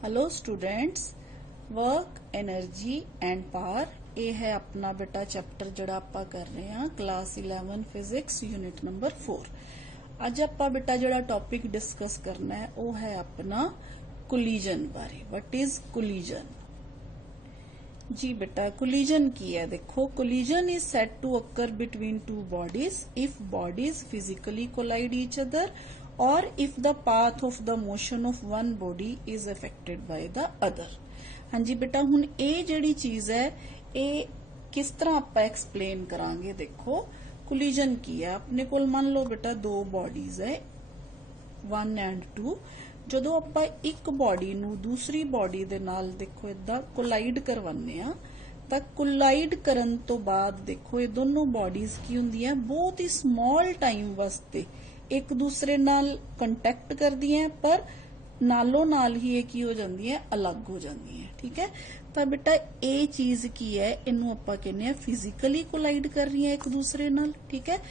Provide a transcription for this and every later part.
Hello students, work energy and power ये है अपना बेटा चैप्टर जड़ा आपां कर रहे हैं क्लास 11 फिजिक्स यूनिट नंबर 4। अज आपां बेटा जड़ा टॉपिक डिस्कस करना है वो है अपना कोलिजन बारे। What is collision? जी बेटा, कोलिजन की है। देखो, collision is said to occur between two bodies if bodies physically collide each other or if the path of the motion of one body is affected by the other। हाँ जी बेटा, हुण ये जिहड़ी चीज है ये किस तरह आपां एक्सप्लेन करांगे। देखो, कोलिजन की है, अपने कोल मान लो बेटा दो बॉडीज है 1 एंड 2। जदों आपां एक बॉडी नूं दूसरी बॉडी दे नाल देखो इदां कोलाइड करवाने आ ਤਾਂ ਕੋਲਾਈਡ ਕਰਨ ਤੋਂ ਬਾਅਦ ਦੇਖੋ ਇਹ ਦੋਨੋਂ ਬॉडीज ਕੀ ਹੁੰਦੀਆਂ ਬਹੁਤ ਹੀ ਸਮਾਲ ਟਾਈਮ ਵਾਸਤੇ एक दूसरे नाल कंटैक्ट करदी हैं पर नालों नाल ही ये की हो जाती है अलग हो जाती है। ठीक है, तो बेटा ये चीज की है इनू आपां कहने हैं फिजिकली कोलाइड कर रही है एक दूसरे नाल। ठीक है,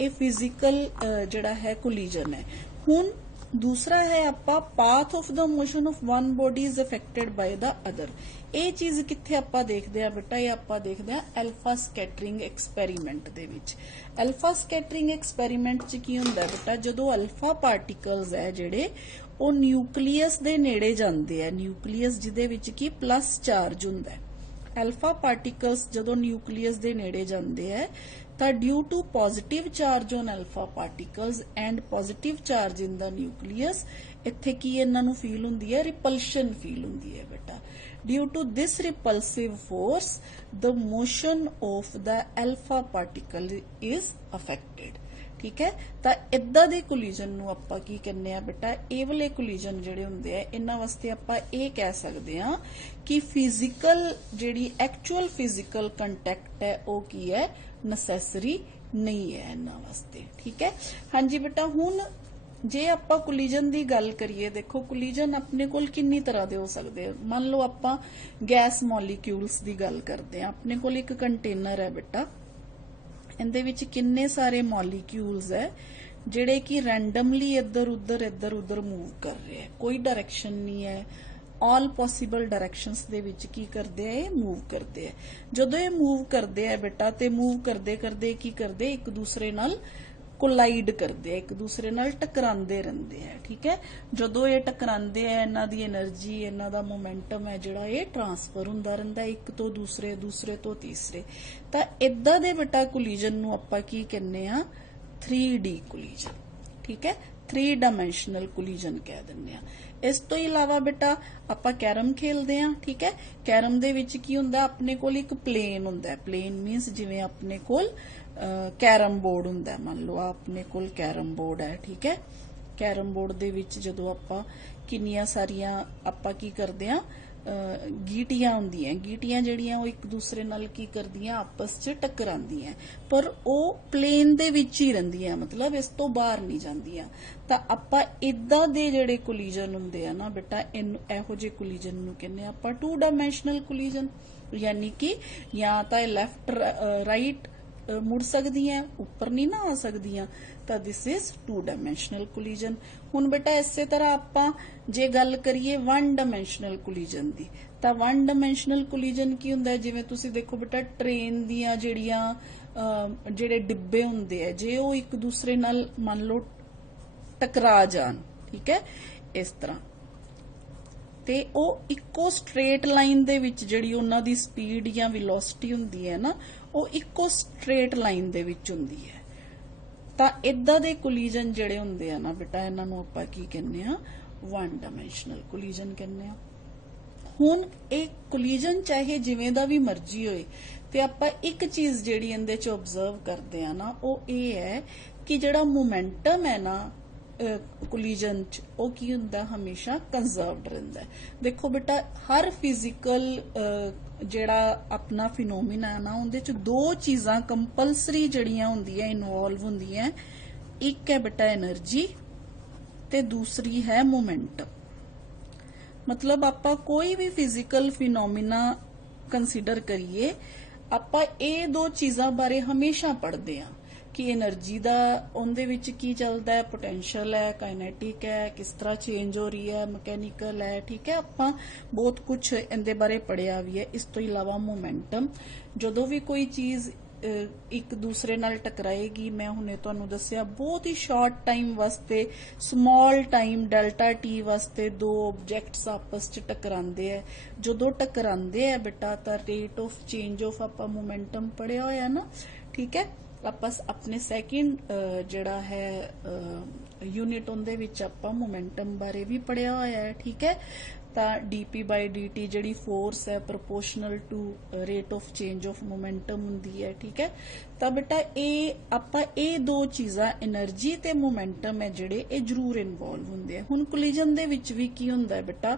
ये फिजिकल जड़ा है कोलिजन है। हुण दूसरा है आपां path of the motion of one body is affected by the other. ये चीज कित्थे आपां देखदे आ बेटा, ये आपां देखदे आ अल्फा स्कैटरिंग एक्सपेरीमेंट दे विच। अल्फा स्कैटरिंग एक्सपेरीमेंट च की हुंदा बेटा, जदों अल्फा पार्टिकल्स है जिहड़े ਉਹ न्यूक्लियस ਦੇ ਨੇੜੇ ਜਾਂਦੇ ਆ। न्यूक्लियस ਜਿਹਦੇ ਵਿੱਚ ਕੀ प्लस चार्ज ਹੁੰਦਾ ਹੈ। अल्फा पार्टिकल्स ਜਦੋਂ न्यूक्लियस ਦੇ ਨੇੜੇ ਜਾਂਦੇ ਆ ਤਾਂ due to positive charge on alpha particles and positive charge in the nucleus ਇੱਥੇ ਕੀ ਇਹਨਾਂ ਨੂੰ ਫੀਲ ਹੁੰਦੀ ਹੈ, ਰਿਪਲਸ਼ਨ ਫੀਲ ਹੁੰਦੀ ਹੈ बेटा। Due to this repulsive force the motion of the alpha particle is affected. ठीक है, तो इदा दे कोलिजन नूं आपां की कहने आ बेटा, ਇਹ वाले कोलिजन ਜਿਹੜੇ ਹੁੰਦੇ ਆ ਇਹਨਾਂ ਵਾਸਤੇ ਆਪਾਂ ਇਹ ਕਹਿ ਸਕਦੇ ਆ ਕਿ ਫਿਜ਼ੀਕਲ ਜਿਹੜੀ ਐਕਚੁਅਲ ਫਿਜ਼ੀਕਲ ਕੰਟੈਕਟ ਹੈ ਉਹ ਕੀ ਹੈ, ਨੈਸੈਸਰੀ नहीं है ਇਹਨਾਂ ਵਾਸਤੇ। ठीक है, हाँ जी बेटा, ਹੁਣ ਜੇ ਆਪਾਂ ਕੋਲਿਜਨ ਦੀ ਗੱਲ ਕਰੀਏ, ਦੇਖੋ ਕੋਲਿਜਨ ਆਪਣੇ ਕੋਲ ਕਿੰਨੀ ਤਰ੍ਹਾਂ ਦੇ ਹੋ ਸਕਦੇ ਆ। ਮੰਨ ਲਓ ਆਪਾਂ ਗੈਸ ਮੋਲੀਕਿਊਲਸ ਦੀ ਗੱਲ ਕਰਦੇ ਆ, ਆਪਣੇ ਕੋਲ ਇੱਕ ਕੰਟੇਨਰ ਹੈ बेटा, ਇਹਦੇ ਵਿੱਚ ਕਿੰਨੇ ਸਾਰੇ ਮੋਲੀਕਿਊਲਸ ਹੈ ਜਿਹੜੇ ਕਿ ਰੈਂਡਮਲੀ ਇੱਧਰ ਉੱਧਰ ਮੂਵ ਕਰ ਰਹੇ ਹੈ, ਕੋਈ ਡਾਇਰੈਕਸ਼ਨ ਨਹੀਂ ਹੈ। ਆਲ ਪੋਸੀਬਲ ਡਾਇਰੈਕਸ਼ਨਸ ਦੇ ਵਿੱਚ ਕੀ ਕਰਦੇ ਆ, ਇਹ ਮੂਵ ਕਰਦੇ ਆ। ਜਦੋਂ ਇਹ ਮੂਵ ਕਰਦੇ ਆ बेटा ਤੇ ਮੂਵ ਕਰਦੇ ਕੀ ਕਰਦੇ, ਇੱਕ ਦੂਸਰੇ ਨਾਲ कोलाइड करते हैं, एक दूसरे नाल टकरांदे रहंदे हैं। ठीक है, जदों ये टकरांदे हैं इन्हां दी एनर्जी, इन्हां दा मोमेंटम है जिहड़ा ये ट्रांसफर हुंदा रहिंदा एक तो दूसरे, दूसरे तो तीसरे। तां इदां दे बेटा कोलिजन नूं आपां की कहने आ 3D कोलिजन। ठीक है, 3 डायमेंशनल कोलिजन कह दिंदे आ। इस तो इलावा बेटा आपां कैरम खेलदे आ। ठीक है, कैरम दे विच की हुंदा, अपने कोल एक प्लेन हुंदा है। प्लेन मीनस जिवें अपने कोल कैरम बोर्ड हुंदा, मान लो अपने कोल कैरम बोर्ड है। ठीक है, कैरम बोर्ड दे विच जदों आपां किन्नियां सारियां आपां की करदे आ गीटियां हुंदियां, गीटियां जिहड़ियां वो एक दूसरे नाल की करदियां आपस च टकरांदियां, पर वो प्लेन दे विच ही रहिंदियां, मतलब इस तो बाहर नहीं जांदियां। तां आपां इदां दे जिहड़े कोलिजन हुंदे आ ना बेटा, इहो जे कोलिजन नूं कहने आपां 2 डायमेंशनल कोलिजन। यानी कि या तां लैफ्ट राइट मुड़ सकदियां, ऊपर नहीं ना आ सकदियां, तो दिस इज 2 डायमेंशनल कोलिजन। हुण बेटा इसे तरह आपां जे गल करिए 1 डायमेंशनल कोलिजन दी, तो 1 डायमेंशनल कोलिजन की हुंदा है, जिवें तुसीं देखो बेटा ट्रेन दियां जिहड़ियां जिहड़े डिब्बे हुंदे आ, जे वो एक दूसरे नाल मान लो टकरा जान, ठीक है, इस तरह ते ਉਹ ਇੱਕੋ स्ट्रेट लाइन ਦੇ ਵਿੱਚ ਜਿਹੜੀ ਉਹਨਾਂ ਦੀ स्पीड ਜਾਂ वेलोसिटी ਹੁੰਦੀ ਹੈ ਨਾ, ਉਹ ਇੱਕੋ स्ट्रेट लाइन ਦੇ ਵਿੱਚ ਹੁੰਦੀ ਹੈ। ਤਾਂ ਇਦਾਂ ਦੇ ਕੋਲਿਜਨ ਜਿਹੜੇ ਹੁੰਦੇ ਆ ਨਾ बेटा, ਇਹਨਾਂ ਨੂੰ ਆਪਾਂ ਕੀ ਕਹਿੰਦੇ ਆ, 1 डायमेंशनल कोलिजन ਕਹਿੰਦੇ ਆ। ਹੁਣ ਇਹ ਕੋਲਿਜਨ ਚਾਹੇ ਜਿਵੇਂ ਦਾ ਵੀ ਮਰਜ਼ੀ ਹੋਏ, ਤੇ ਆਪਾਂ ਇੱਕ ਚੀਜ਼ ਜਿਹੜੀ ਇਹਦੇ ਚ ਆਬਜ਼ਰਵ ਕਰਦੇ ਆ ਨਾ, ਉਹ ਇਹ ਹੈ ਕਿ ਜਿਹੜਾ ਮੋਮੈਂਟਮ ਹੈ ਨਾ कोलिजन च ਉਹ ਕੀ ਹੁੰਦਾ, ਹਮੇਸ਼ਾ ਕੰਜ਼ਰਵਡ ਰਹਿੰਦਾ ਹੈ। ਦੇਖੋ बेटा, हर फिजिकल ਜਿਹੜਾ अपना फिनोमिना है ना, ਉਹਦੇ ਚ ਦੋ ਚੀਜ਼ਾਂ ਕੰਪਲਸਰੀ ਜਿਹੜੀਆਂ ਹੁੰਦੀਆਂ ਇਨਵੋਲਵ ਹੁੰਦੀਆਂ। ਇੱਕ ਹੈ बेटा એનર્ਜੀ ਤੇ ਦੂਸਰੀ ਹੈ ਮੋਮੈਂਟਮ। मतलब ਆਪਾਂ ਕੋਈ ਵੀ ਫਿਜ਼ੀਕਲ ਫਿਨੋमिना ਕੰਸੀਡਰ ਕਰੀਏ, ਆਪਾਂ ਇਹ ਦੋ ਚੀਜ਼ਾਂ ਬਾਰੇ ਹਮੇਸ਼ਾ ਪੜ੍ਹਦੇ ਆ। कि एनर्जी दा उनदे विच की चलदा है, पोटेंशियल है, काइनेटिक है, किस तरह चेंज हो रही है, मैकेनिकल है, ठीक है। आपां बहुत कुछ इहदे बारे पढ़िया भी है। इस तो इलावा मोमेंटम, जदों भी कोई चीज़ एक दूसरे नाल टकराएगी, मैं हुणे तुहानूं दस्सिया बहुत ही शॉर्ट टाइम वास्ते, स्मॉल टाइम डेल्टा टी वास्ते दो ऑब्जेक्ट्स आपस च टकरांदे है। जदों टकरांदे है बेटा तां रेट ऑफ चेंज ऑफ आपां मोमेंटम पढ़िया होया ना, ठीक है। आपस अपने सैकेंड जिहड़ा है यूनिट उहदे विच आपां मोमेंटम बारे भी पढ़िया होया है, ठीक है। ਤਾਂ dt by dt ਜਿਹੜੀ ਫੋਰਸ ਹੈ proportional to rate of change of momentum ਹੁੰਦੀ ਹੈ, ਠੀਕ ਹੈ। ਤਾਂ ਬੇਟਾ ਇਹ ਆਪਾਂ ਇਹ ਦੋ ਚੀਜ਼ਾਂ એનર્ਜੀ ਤੇ ਮੋਮੈਂਟਮ ਹੈ ਜਿਹੜੇ ਇਹ ਜ਼ਰੂਰ ਇਨਵੋਲਵ ਹੁੰਦੇ ਆ। ਹੁਣ ਕੋਲੀਜਨ ਦੇ ਵਿੱਚ ਵੀ ਕੀ ਹੁੰਦਾ ਹੈ ਬੇਟਾ,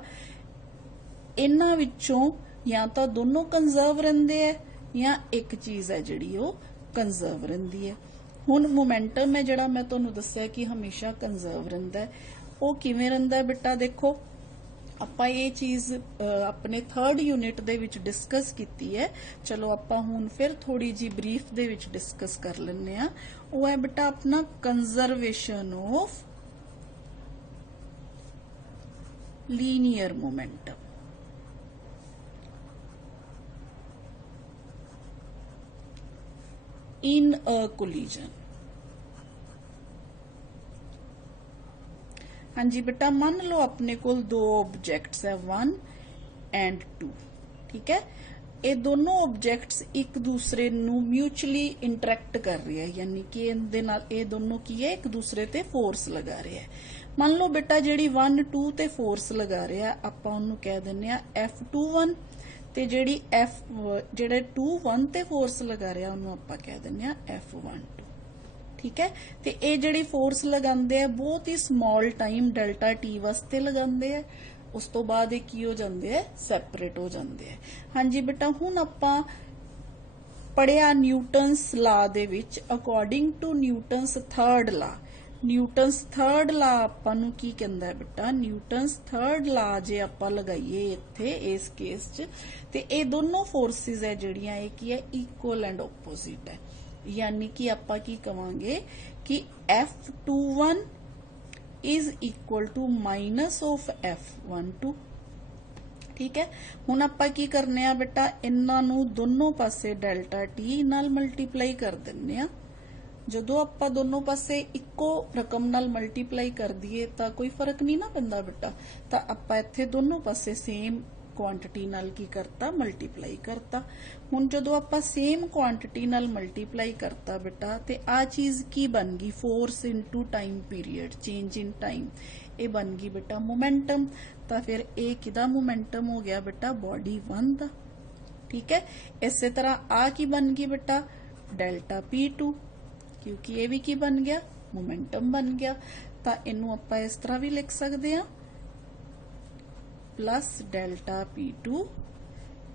ਇਹਨਾਂ ਵਿੱਚੋਂ ਜਾਂ ਤਾਂ ਦੋਨੋਂ ਕੰਜ਼ਰਵ ਰਹਿੰਦੇ ਆ ਜਾਂ ਇੱਕ ਚੀਜ਼ ਹੈ ਜਿਹੜੀ ਉਹ ਕੰਜ਼ਰਵ ਰਹਿੰਦੀ ਹੈ। ਹੁਣ ਮੋਮੈਂਟਮ ਹੈ ਜਿਹੜਾ ਮੈਂ ਤੁਹਾਨੂੰ ਦੱਸਿਆ ਕਿ ਹਮੇਸ਼ਾ ਕੰਜ਼ਰਵ ਰਹਿੰਦਾ ਹੈ। ਉਹ ਕਿਵੇਂ ਰਹਿੰਦਾ ਬੇਟਾ, ਦੇਖੋ ਆਪਾਂ ਇਹ ਚੀਜ਼ ਆਪਣੇ ਥਰਡ ਯੂਨਿਟ ਦੇ ਵਿੱਚ ਡਿਸਕਸ ਕੀਤੀ ਹੈ। ਚਲੋ ਆਪਾਂ ਹੁਣ ਫਿਰ ਥੋੜੀ ਜੀ ਬਰੀਫ ਦੇ ਵਿੱਚ ਡਿਸਕਸ ਕਰ ਲੈਂਦੇ ਆ। ਉਹ ਹੈ ਬੇਟਾ ਆਪਣਾ conservation of linear momentum. in a collision। हाँ जी बेटा, मान लो अपने कोल दो ऑब्जेक्ट्स है 1 एंड 2, ठीक है। ये दोनों ऑब्जेक्ट्स एक दूसरे नू म्यूचुअली इंटरैक्ट कर रहे हैं, यानी कि इनदे नाल ये दोनों की है एक दूसरे ते फोर्स लगा रहे हैं। मान लो बेटा जिहड़ी 1 2 ते फोर्स लगा रहे हैं, आपां उहनूं कह दिंदे आ F21 ते जिहड़ी जिहड़े 2 1 ते फोर्स लगा रहे हैं उहनूं आपां कह दिंदे आ F12, ठीक है। ते ये जिहड़ी फोर्स लगांदे आ बहुत ही स्मॉल टाइम डेल्टा टी वास्ते लगांदे आ, उस तो बाद ये की हो जांदे आ, सैपरेट हो जांदे आ। हाँ जी बेटा, हुण आपां पढ़िया न्यूटन्स लॉ दे विच according to Newton's third law, Newton's third law आपां नूं की कहंदा है बेटा, न्यूटन्स थर्ड लॉ जे आपां लगाईए इत्थे इस केस च ते ये दोनों फोर्सिस है जिहड़ियां ये की है इक्वल एंड ओपोजिट है। यानी कि आपां की कवांगे कि F21 is equal to minus of F12, ठीक है। हुण आपां की करने आ बेटा, इन्हां नूं दोनों पासे डेल्टा टी नाल मल्टीप्लाई कर दिंने आ। जदों आपां दोनों पासे इक्को रकम नाल मल्टीप्लाई कर दईए तां कोई फर्क नहीं ना पैंदा बेटा, तां आपां इत्थे दोनों पासे सेम क्वांटिटी नाल की करता, मल्टीप्लाई करता। हुण जदों आपां सेम क्वांटिटी नाल मल्टीप्लाई करता बेटा ते आ चीज की बन गई, force into time period, change in time, ये बन गई बेटा मोमेंटम। तां फिर ये किदा मोमेंटम हो गया बेटा, बॉडी 1 दा, ठीक है। इसे तरह आ की बन गई बेटा, डेल्टा P2, क्योंकि ये भी की बन गया, मोमेंटम बन गया। तां इनू आपां इस तरह भी लिख सकते हैं, plus delta P2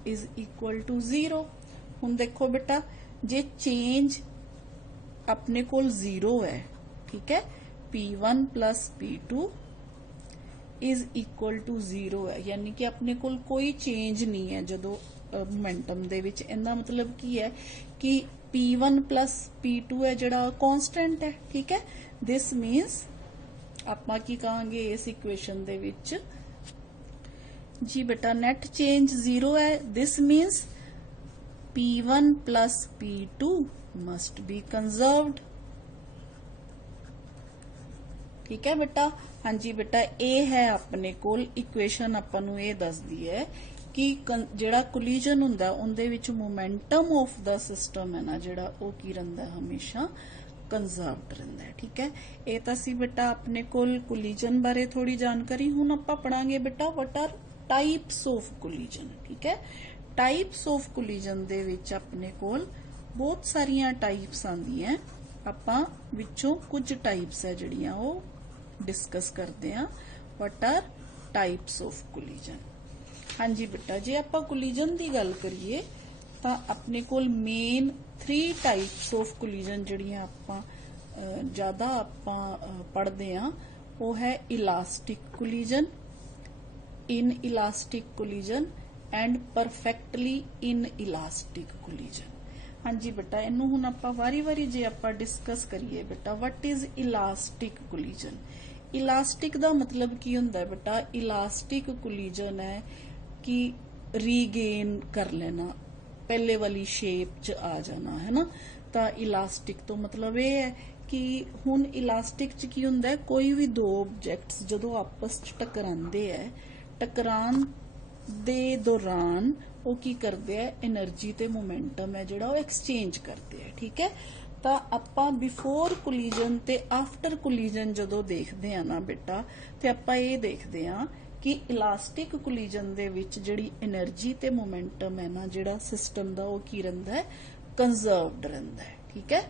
is equal to 0। हुण देखो बेटा, जे चेंज अपने कोल 0 है, ठीक है, P1 plus P2 is equal to 0 है, यानी कि अपने कोल कोई चेंज नहीं है जदों मोमेंटम दे विच। इहदा मतलब की है कि P1 प्लस P2 है जिहड़ा कांस्टेंट है, ठीक है। दिस मीन्स आपां की कहांगे इस इक्वेशन दे विच जी बेटा, नेट चेंज 0 है। This means P1 plus P2 must be conserved, ठीक है बेटा। हाँ जी बेटा, ये है अपने कोल इक्वेशन आपां नूं ये दसदी है कि जिहड़ा कोलिजन हुंदा उहदे विच मोमेंटम ऑफ द सिस्टम है ना जिहड़ा वो की रहिंदा हमेशा कंजर्व्ड रहिंदा है, ठीक है। ये तां सी बेटा अपने कोल कोलिजन बारे थोड़ी जानकारी। हुण आपां पढ़ांगे बेटा what are types of collision, ठीक है। टाइप्स ऑफ कोलिजन दे विच अपने कोल बहुत सारियां टाइप्स आंदियां, आपां विचों कुछ टाइप्स है जिहड़ियां वो डिस्कस करते हैं। What are types of collision. हाँ जी बेटा, जे आपां कोलिजन की गल करिए तां अपने कोल मेन 3 टाइप्स ऑफ कोलिजन जिहड़ियां आपां ज़्यादा आपां पढ़दे हैं, वो है elastic collision, in elastic collision and perfectly inelastic collision. हाँ जी बेटा, इनू हुण आपां वारी-वारी जे आपां डिस्कस करिए बेटा, what is elastic collision. Elastic दा मतलब की हुंदा है बेटा, इलास्टिक कोलिजन है कि रीगेन कर लेना, पहले वाली शेप च आ जाना, है ना। तो इलास्टिक तो मतलब ये है कि हुण इलास्टिक च की हुंदा है, कोई भी दो ऑब्जेक्ट्स जदों आपस च टकरांदे है, टकरान दे दौरान वो की करते हैं, एनर्जी ते मोमेंटम है जिहड़ा वो एक्सचेंज करते हैं, ठीक है। तो आपां बिफोर कोलिजन ते आफ्टर कोलिजन जदों देखते हैं ना बेटा, तो आपां ये देखते हैं कि इलास्टिक कोलिजन दे विच जिहड़ी एनर्जी ते मोमेंटम है ना, जिहड़ा सिस्टम दा वो की रहिंदा है, कंजर्वड रहिंदा है, ठीक है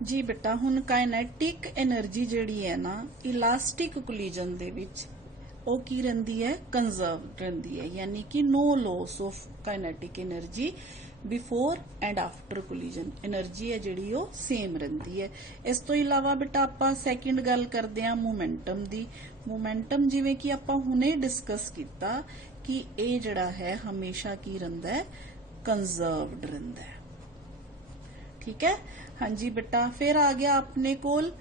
जी बेटा। हुण काइनेटिक एनर्जी जिहड़ी है ना, इलास्टिक कोलिजन दे विच वो की रहिंदी है, कंजर्व रहिंदी है, यानी कि no loss of kinetic energy before and after collision, energy है जिहड़ी वो सेम रहिंदी है। इस तो इलावा बेटा आपां सैकेंड गल करदे हां मोमेंटम दी। मोमेंटम जिवें कि आपां हुणे डिस्कस कीता कि ये जिहड़ा है हमेशा की रहिंदा है, कंजर्वड रहिंदा है, ठीक है। हाँ जी बेटा, फिर आ गया अपने कोल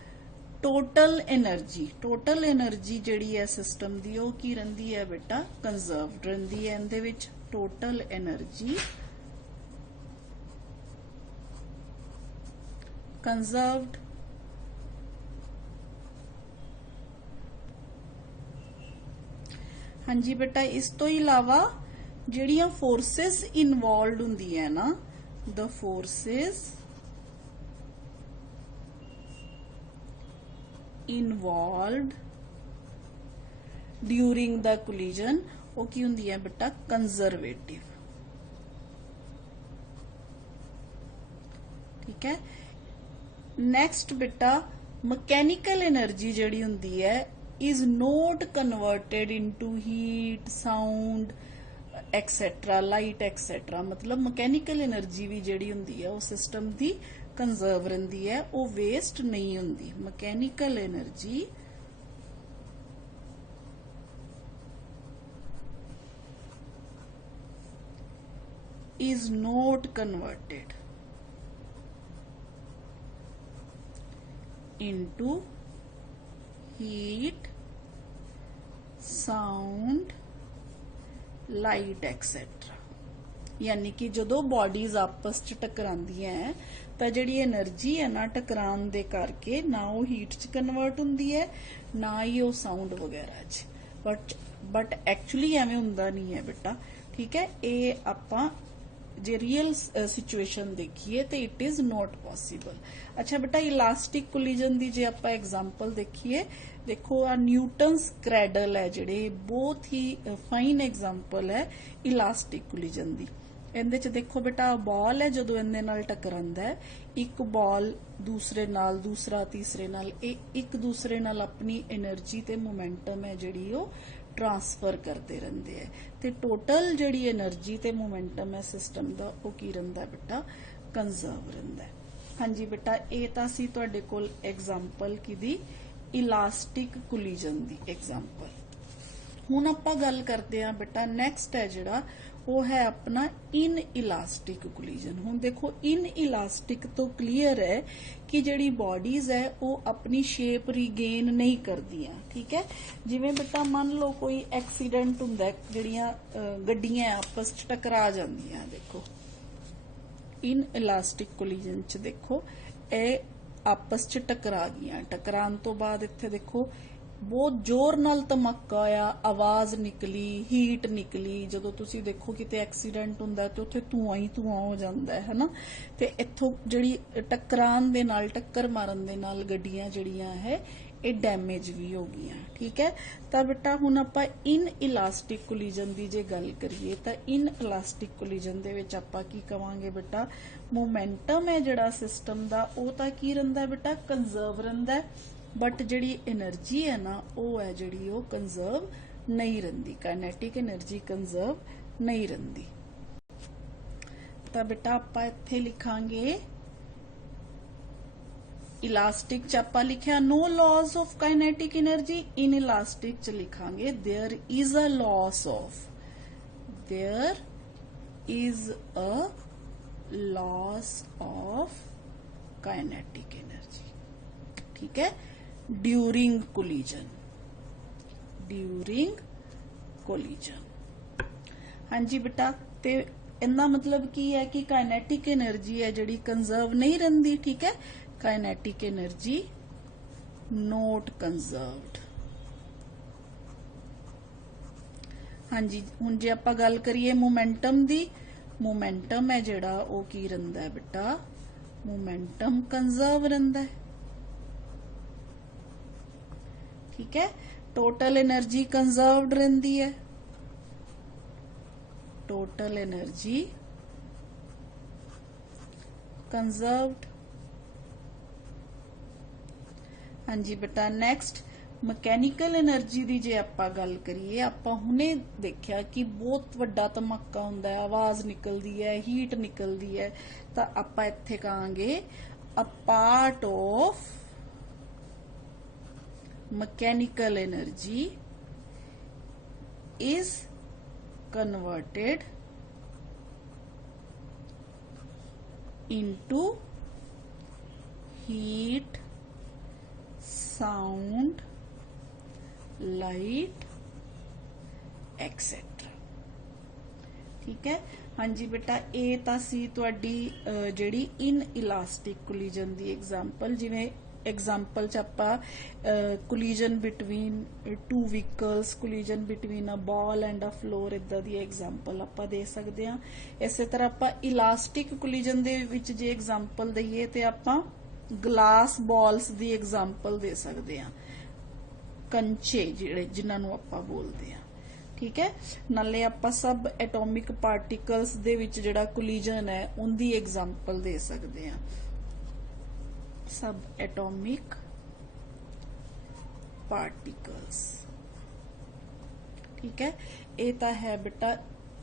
टोटल एनर्जी। टोटल एनर्जी जिहड़ी है सिस्टम दी, वो की रहिंदी है बेटा, कंजर्वड रहिंदी है। इहदे विच टोटल एनर्जी कंजर्वड, हाँ जी बेटा। इस तो इलावा जिहड़ियां फोर्सेस इनवॉल्व हुंदियां ना, the forces involve during the collision, वो की हुंदी है बेटा, कंजर्वेटिव, ठीक है। नेक्स्ट बेटा, मैकेनिकल एनर्जी जिहड़ी हुंदी है is not converted into heat, sound etcetera, light etcetera. मतलब मैकेनिकल एनर्जी भी जिहड़ी हुंदी है वो सिस्टम दी कंजर्व रहिंदी है, वो वेस्ट नहीं हुंदी। Mechanical energy is not converted into heat, sound, light etc. यानी कि जदों बॉडीज आपस च टकरांदियां है तो जिहड़ी एनर्जी है ना टकरान दे करके ना वो हीट च कन्वर्ट हुंदी है, ना ही वो साउंड वगैरह च, बट एक्चुअली एवें हुंदा नहीं है बेटा, ठीक है। ये आपां जे रियल सिचुएशन देखिए तो इट इज नॉट पॉसिबल। अच्छा बेटा, इलास्टिक कोलिजन दी जे आपां एग्जांपल देखिए, देखो आ न्यूटन्स क्रैडल है जिहड़े, बहुत ही फाइन एग्जांपल है इलास्टिक कोलिजन दी। इहदे च देखो बेटा, बॉल है जदों इहदे नाल टकरांदा है, एक बॉल दूसरे नाल, दूसरा तीसरे नाल, एक दूसरे नाल अपनी एनर्जी ते मोमेंटम है जिहड़ी वो ट्रांसफर करते रहंदे है, ते टोटल जिहड़ी एनर्जी ते मोमेंटम है सिस्टम दा वो की रहिंदा है बेटा, कंजर्व रहिंदा है। हाँ जी बेटा, ये तां सी तुहाडे कोल एग्जांपल किदी, इलास्टिक कोलिजन दी एग्जांपल। हुण आपां गल करदे हां बेटा, नैक्सट है जिहड़ा वो है अपना इन इलास्टिक कोलिजन। हुण देखो, इन इलास्टिक तो क्लीयर है कि जिहड़ी बॉडीज है वो अपनी शेप रीगेन नहीं करदियां, ठीक है। जिवें बेटा मान लो कोई एक्सीडेंट हुंदा है, जिहड़ियां गड्डियां आपस च टकरा जांदियां, देखो इन इलास्टिक कोलिजन च देखो ये आपस च टकरा गईयां, टकरान तो बाद इत्थे देखो बहुत जोर नाल धमाका आया, आवाज निकली, हीट निकली। जदों तुसी देखो किते एक्सीडेंट हुंदा है ते उत्थे धुआं ही धुआं हो जांदा है ना, ते इत्थों जिहड़ी टकरान दे नाल, टक्कर मारन दे नाल गड्डियां जिहड़ियां है ये डैमेज भी हो गईयां, ठीक है। तां बेटा हुण आपां इन इलास्टिक कोलिजन दी जे गल करिए तां इन इलास्टिक कोलिजन दे विच आपां की कवांगे बेटा, मोमेंटम है जिहड़ा सिस्टम दा वो तां की रहिंदा है बेटा, कंजर्व रहिंदा है, बट जिहड़ी एनर्जी है ना वो है जिहड़ी वो कंजर्व नहीं रहिंदी, काइनेटिक एनर्जी कंजर्व नहीं रहिंदी। तां बेटा आपां इत्थे लिखांगे इलास्टिक च आपां लिखिया no loss of kinetic energy, inelastic च लिखांगे there is a loss of, there is a loss of kinetic energy. ठीक है, ड्यूरिंग कोलिजन, ड्यूरिंग कोलिजन। हाँ जी बेटा, ते इनका मतलब की है कि काइनेटिक एनर्जी है जिहड़ी कंजर्व नहीं रहिंदी। ठीक है, काइनेटिक एनर्जी नॉट कंजर्व्ड। हाँ जी, हुण जे आपां गल करिए मोमेंटम दी, मोमेंटम है जिहड़ा वो की रहिंदा है बेटा, मोमेंटम कंजर्व रहिंदा है। ठीक है, टोटल एनर्जी कंजर्व्ड रहिंदी है, टोटल एनर्जी कंजर्व्ड। हाँ जी बेटा, नेक्स्ट मकैनिकल एनर्जी की जे आपां गल करिए, आपां हुणे देखिया कि बहुत वड्डा धमाका हुंदा है, आवाज निकलदी है, हीट निकलदी है, तां आपां इत्थे कहांगे a part of mechanical energy is converted into heat, sound, light, etc. ठीक है। हाँ जी बेटा, ये तां सी तुहाडी जिहड़ी इन इलास्टिक कोलिजन दी एग्जाम्पल, जिवें एग्जाम्पल च आपां collision between two vehicles, collision between a ball and a floor, इदां दी एग्जाम्पल आपां दे सकदे हां। इसे तरह आपां इलास्टिक कोलिजन दे विच जे एग्जाम्पल दईए ते आपां ग्लास बॉल्स दी एग्जाम्पल दे सकदे हां, कंचे जिहड़े जिन्हां नूं आपां बोलदे हां। ठीक है, नाले आपां सब एटॉमिक पार्टिकल्स दे विच जिहड़ा कोलिजन है उनदी एग्जाम्पल दे सकदे हां, सब एटॉमिक पार्टिकल्स। ठीक है, ये तां है बेटा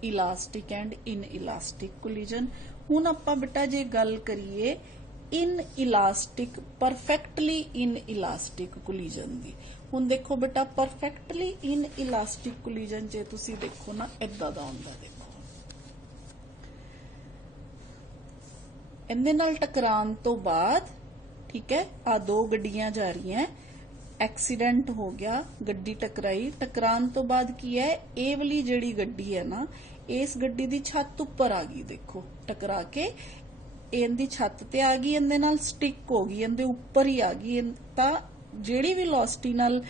elastic and inelastic collision. हुण आपां बेटा जे गल करिए inelastic, perfectly inelastic collision दी। हुण देखो बेटा, परफेक्टली इन इलास्टिक कोलिजन जे तुसी देखो ना, इदां दा हुंदा, देखो इहदे नाल टकराउण तो बाद, ठीक है, आ दो गड्डियां जा रही हैं, एक्सीडेंट हो गया, गड्डी टकराई, टकराउण तो बाद की है, ये वाली जिहड़ी गड्डी है ना, इस गड्डी दी छत उपर आ गई, देखो टकरा के इहदी छत ते आ गई, इहदे नाल स्टिक हो गई, इहदे उपर ही आ गई, तां जिहड़ी वेलोसिटी नाल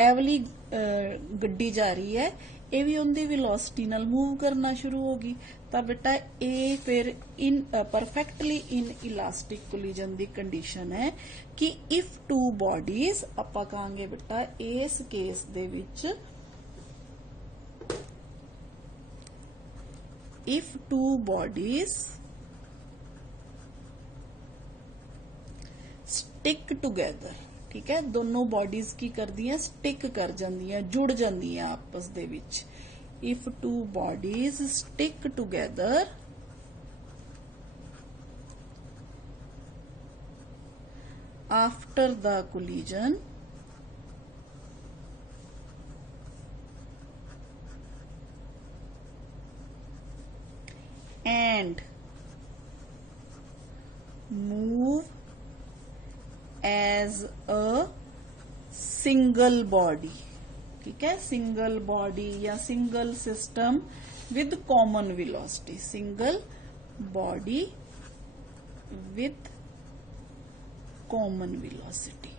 ए वाली गड्डी जा रही है, ये भी उनदी वेलोसिटी नाल मूव करना शुरू होगी। तां बेटा ये फिर in perfectly inelastic collision the condition है कि इफ टू बॉडीज, आपां कहांगे बेटा इस केस दे विच if two bodies stick together, ठीक है, दोनों बॉडीज की करदियां, स्टिक कर जांदियां, जुड़ जांदियां आपस दे विच। If two bodies stick together after the collision, and move as a single body, ठीक है, सिंगल बॉडी या single system with common velocity, single body with common velocity.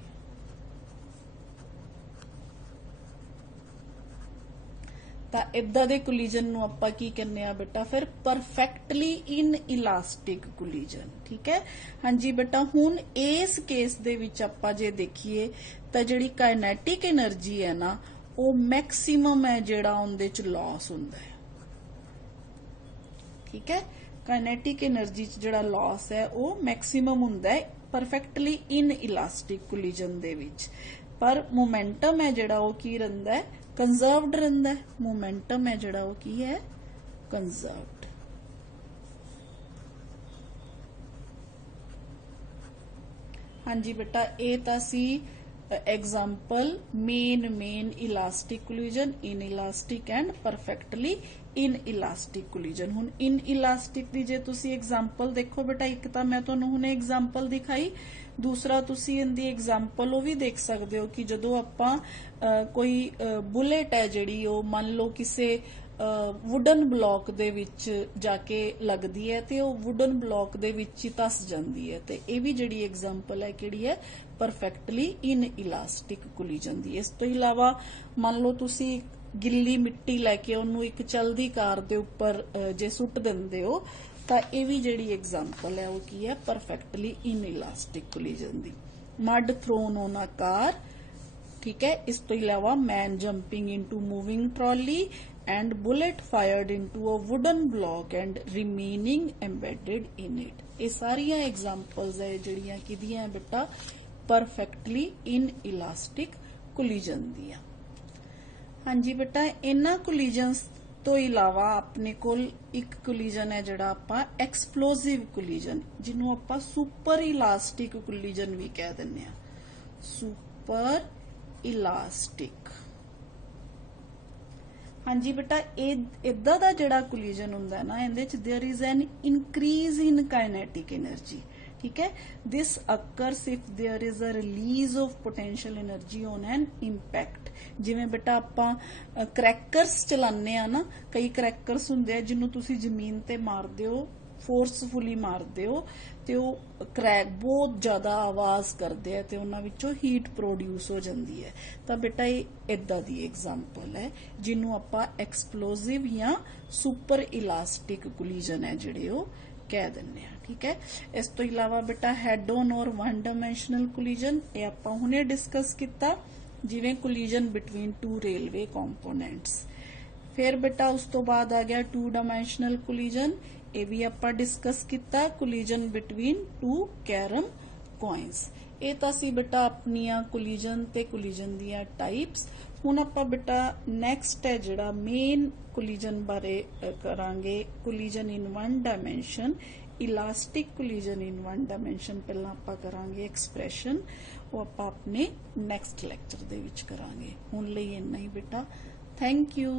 ਤਾਂ ਇਦਾਂ ਦੇ ਕੋਲੀਜਨ ਨੂੰ ਆਪਾਂ ਕੀ ਕਹਿੰਦੇ ਆ ਬੇਟਾ, ਫਿਰ ਪਰਫੈਕਟਲੀ ਇਨ ਇਲਾਸਟਿਕ ਕੋਲੀਜਨ। ਠੀਕ ਹੈ, ਹਾਂਜੀ ਬੇਟਾ, ਹੁਣ ਇਸ ਕੇਸ ਦੇ ਵਿੱਚ ਆਪਾਂ ਜੇ ਦੇਖੀਏ ਤਾਂ ਜਿਹੜੀ ਕਾਇਨੈਟਿਕ એનર્ਜੀ ਹੈ ਨਾ, ਉਹ ਮੈਕਸਿਮਮ ਹੈ ਜਿਹੜਾ ਉਹਦੇ ਚ ਲਾਸ ਹੁੰਦਾ ਹੈ। ਠੀਕ ਹੈ, ਕਾਇਨੈਟਿਕ એનર્ਜੀ ਚ ਜਿਹੜਾ ਲਾਸ ਹੈ ਉਹ ਮੈਕਸਿਮਮ ਹੁੰਦਾ ਹੈ ਪਰਫੈਕਟਲੀ ਇਨ ਇਲਾਸਟਿਕ ਕੋਲੀਜਨ ਦੇ ਵਿੱਚ। ਪਰ ਮੋਮੈਂਟਮ ਹੈ ਜਿਹੜਾ ਉਹ ਕੀ ਰਹਿੰਦਾ ਹੈ, कंजर्वड रहिंदा है। मोमेंटम है जिहड़ा वो की है, कंजर्वड। हाँ जी बेटा, ये तां सी example main elastic collision, inelastic and perfectly inelastic collision। ਹੁਣ inelastic ਦੀ ਜੇ ਤੁਸੀਂ एग्जाम्पल देखो बेटा, एक ਤਾਂ मैं ਤੁਹਾਨੂੰ ਹੁਣੇ एग्जाम्पल दिखाई, दूसरा ਤੁਸੀਂ ਇਹਦੀ एग्जाम्पल ਉਹ ਵੀ ਦੇਖ ਸਕਦੇ ਹੋ ਕਿ ਜਦੋਂ ਆਪਾਂ ਕੋਈ ਬੁਲੇਟ ਹੈ ਜਿਹੜੀ ਉਹ ਮੰਨ ਲਓ ਕਿਸੇ ਵੁਡਨ ਬਲੌਕ ਦੇ ਵਿੱਚ ਜਾ ਕੇ ਲੱਗਦੀ ਹੈ ਤੇ ਉਹ ਵੁਡਨ ਬਲੌਕ ਦੇ ਵਿੱਚ ਹੀ ਧਸ ਜਾਂਦੀ ਹੈ, ਤੇ ਇਹ ਵੀ ਜਿਹੜੀ ਐਗਜ਼ਾਮਪਲ ਹੈ ਕਿਹੜੀ ਹੈ, ਪਰਫੈਕਟਲੀ ਇਨਇਲਾਸਟਿਕ ਕੋਲੀਜਨ ਦੀ। ਇਸ ਤੋਂ ਇਲਾਵਾ ਮੰਨ ਲਓ ਤੁਸੀਂ ਗਿੱਲੀ ਮਿੱਟੀ ਲੈ ਕੇ ਉਹਨੂੰ ਇੱਕ ਚਲਦੀ ਕਾਰ ਦੇ ਉੱਪਰ ਜੇ ਸੁੱਟ ਦਿੰਦੇ ਹੋ ਤਾਂ ਇਹ ਵੀ ਜਿਹੜੀ ਐਗਜ਼ਾਮਪਲ ਹੈ ਉਹ ਕੀ ਹੈ, perfectly ਇਨਇਲਾਸਟਿਕ collision the. Mud thrown on ਅ ਕਾਰ, ठीक है। इस तो इलावा man jumping into moving trolley and bullet fired into a wooden block and remaining embedded in it. ये सारिया एग्जांपल्स है जिहड़ियां किदियां है बेटा, परफेक्टली इन इलास्टिक कोलिजन दियां। हाँ जी बेटा, इन्हां कोलिजन्स तो इलावा अपने कोल एक कोलिजन है जिहड़ा आपां एक्सप्लोसिव कोलिजन, जिन्हों आपां सुपर इलास्टिक कोलिजन भी कह दिंदे आ, सुपर इलास्टिक। हाँ जी बेटा, इदा दा जिहड़ा कोलिजन हुंदा है ना, इहदे च there is an increase in kinetic energy, ठीक है। This occurs if there is a release of potential energy on an impact. जिवें बेटा आपां क्रैकर्स चलाने आ ना, कई क्रैकर्स हुंदे आ जिन्हों तुसीं जमीन ते मारदे हो, फोर्सफुली मारदे हो ते ਉਹ क्रैक बहुत ज़्यादा आवाज़ करते हैं ते उन्हां विचों हीट प्रोड्यूस हो जाती है। तो बेटा ये इदां दी एग्जाम्पल है जिन्हों आपां एक्सप्लोसिव या सुपर इलास्टिक कोलिजन है जिहड़े वो कह दिंदे आ, ठीक है। इस तो इलावा बेटा हैड ऑन और वन डायमेंशनल कोलिजन, ये आपां हुणे डिस्कस किया, जिवें collision between to railway components. फिर बेटा उस तो बाद आ गया टू डायमेंशनल कोलिजन, ये भी आपां डिस्कस किया, collision between to carrom coins. ये तां सी बेटा अपनियां कोलिजन ते कोलिजन दियां टाइप्स। हुण आपां बेटा नैक्सट है जिहड़ा मेन कोलिजन बारे करांगे, collision in one dimension, elastic collision in one dimension पहला आपां करांगे एक्सप्रैशन, वो आपां अपने नैक्सट लैक्चर दे विच करांगे। हुण लई इन्ना ही बेटा, थैंक यू।